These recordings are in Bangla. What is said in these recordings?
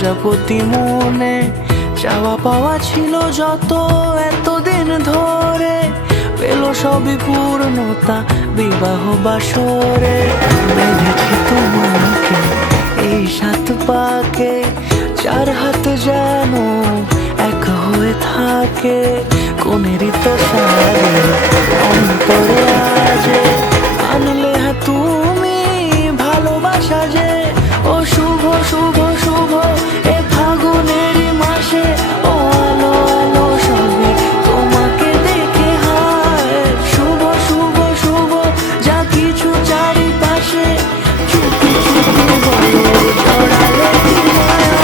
প্রজাপতি মনে চাওয়া পাওয়া ছিল যত এতদিন ধরে, পেল সবই পূর্ণতা বিবাহ বাসরে। বেঁধেছি তোমাকে এই 7 পাকে, 4 হাত যেন এক হয়ে থাকে। কোনেরই তো সারে অন্তরে আজে আনলে হ্যাঁ তুমি ভালোবাসা যে। ও শুভ শুভ শুভ এ ফাগুনেরই মাসে, ও আলো আলো সবে তোমাকে দেখে হায়। শুভ শুভ শুভ যা কিছু চারিপাশে, চুপি চুপি বলো জড়ালে কি মায়া।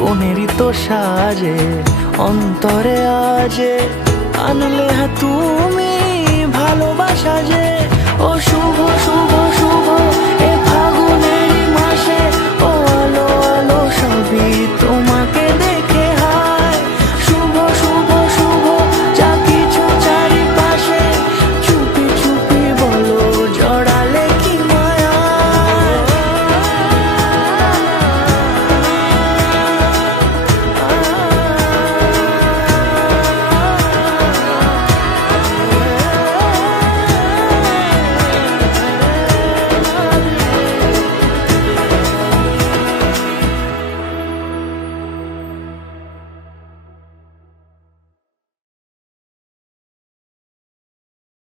কোনেরই তো সাজে অন্তরে আজে আনলে হ্যাঁ তুমি ভালোবাসা যে। ও শুভ শুভ শুভ এ